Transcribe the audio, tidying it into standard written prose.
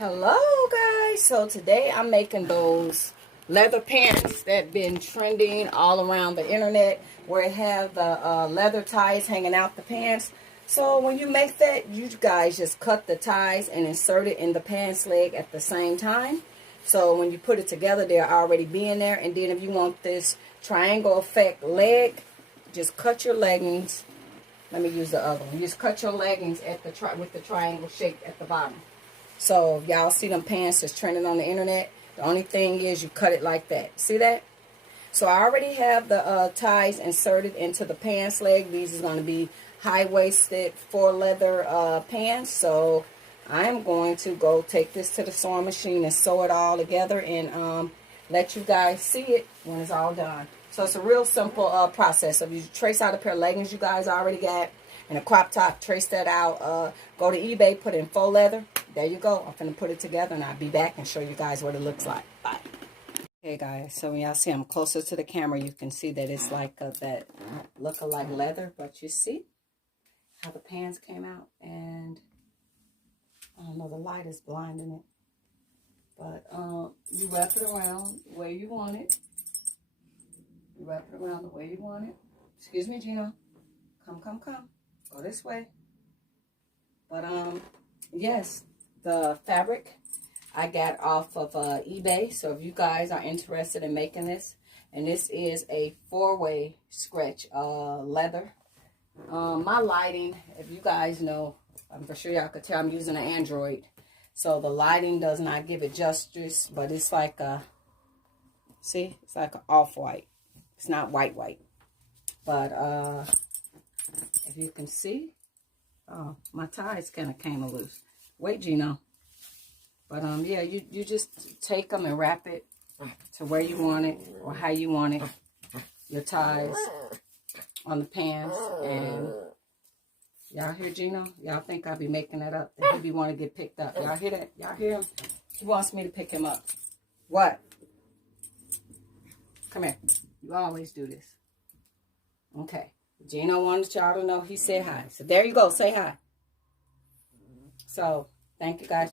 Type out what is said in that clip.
Hello guys, so today I'm making those leather pants that been trending all around the internet, where it have the leather ties hanging out the pants. So when you make that, you guys just cut the ties and insert it in the pants leg at the same time. So when you put it together, they'll already be in there. And then if you want this triangle effect leg, just cut your leggings. Let me use the other one. Just cut your leggings at the with the triangle shape at the bottom. So if y'all see them pants that's trending on the internet, the only thing is you cut it like that. See that? So I already have the ties inserted into the pants leg. These is going to be high-waisted faux leather pants. So I'm going to go take this to the sewing machine and sew it all together and let you guys see it when it's all done. So it's a real simple process. So if you trace out a pair of leggings you guys already got and a crop top, trace that out. Go to eBay, put in faux leather. There you go. I'm going to put it together and I'll be back and show you guys what it looks like. Bye. Okay guys, so when y'all see I'm closer to the camera, you can see that it's like that look-alike leather. But you see how the pants came out, and I don't know, the light is blinding it. But you wrap it around the way you want it. You wrap it around the way you want it. Excuse me, Gino. Come. Go this way. But yes, the fabric I got off of eBay. So if you guys are interested in making this, and this is a 4-way stretch leather. My lighting, if you guys know, I'm for sure y'all could tell I'm using an Android, so the lighting does not give it justice. But it's like a, see, it's like an off-white. It's not white. But if you can see, oh, my ties kind of came loose. Wait, Gino. But yeah, you just take them and wrap it to where you want it or how you want it. Your ties on the pants. And y'all hear Gino? Y'all think I'll be making that up? That he be want to get picked up. Y'all hear that? Y'all hear him? He wants me to pick him up. What? Come here. You always do this. Okay. Gino wanted y'all to know he said hi. So there you go. Say hi. So thank you guys.